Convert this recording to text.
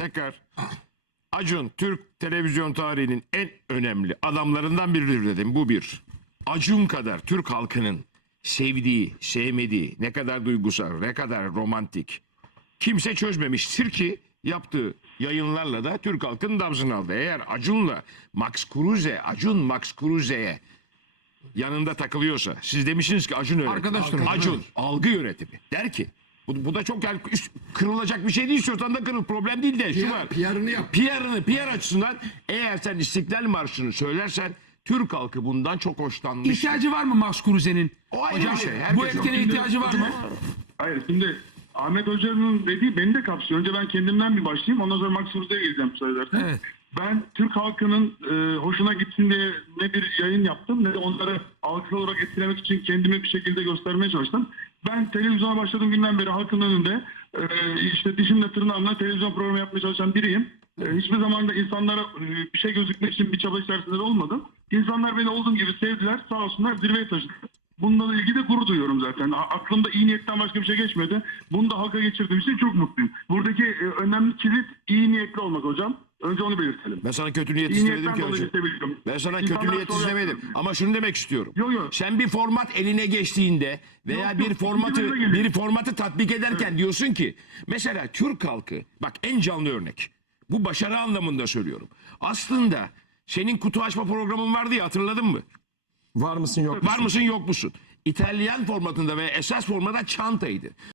tekrar Acun Türk televizyon tarihinin en önemli adamlarından biridir dedim. Bu bir. Acun kadar Türk halkının sevdiği, sevmediği, ne kadar duygusal, ne kadar romantik kimse çözmemiştir ki yaptığı yayınlarla da Türk halkının nabzını aldı. Eğer Acun'la Max Kruse, Acun Max Kruse'ye yanında takılıyorsa siz demişsiniz ki Acun öğretimi. Arkadaştır. Acun algı yönetimi. Der ki bu, bu da çok yani kırılacak bir şey değil istiyorsan da kırıl. Problem değil de şu var. PR'ını yap. PR'ını PR açısından eğer sen İstiklal Marşı'nı söylersen Türk halkı bundan çok hoşlanmış. İhtiyacı var mı Max Kruse'nin? O ayrı Hocam bir şey, herkes bu etkene ihtiyacı var mı? Hayır şimdi Ahmet Hoca'nın dediği beni de kapsıyor. Önce ben kendimden bir başlayayım. Ondan sonra Max Ruze'ye geleceğim söylersen. Evet. Ben Türk halkının e, hoşuna gitsin diye ne bir yayın yaptım ne de onları algısal olarak etkilemek için kendimi bir şekilde göstermeye çalıştım. Ben televizyona başladığım günden beri halkın önünde e, işte dişimle tırnağımla televizyon programı yapmaya çalışan biriyim. E, hiçbir zaman da insanlara e, bir şey gözükmek için bir çaba içerisinde de olmadım. İnsanlar beni olduğum gibi sevdiler sağ olsunlar zirveye taşıdılar. Bununla ilgili de gurur duyuyorum zaten. Aklımda iyi niyetten başka bir şey geçmedi. Bunu da halka geçirdiğim için çok mutluyum. Buradaki e, önemli kilit iyi niyetli olmak hocam. Önce onu belirtelim. Ben sana kötü niyet istemedim ki hocam. Ben sana İnsanlar kötü niyet istemedim. Ama şunu demek istiyorum. Yo, yo. Sen bir format eline geçtiğinde veya Yok, bir yok, formatı ikimize geliyor. bir formatı tatbik ederken diyorsun ki mesela Türk halkı bak en canlı örnek. Bu başarı anlamında söylüyorum. Aslında senin kutu açma programın vardı ya hatırladın mı? Var mısın yok Var mısın yok musun? İtalyan formatında ve esas formada çantaydı.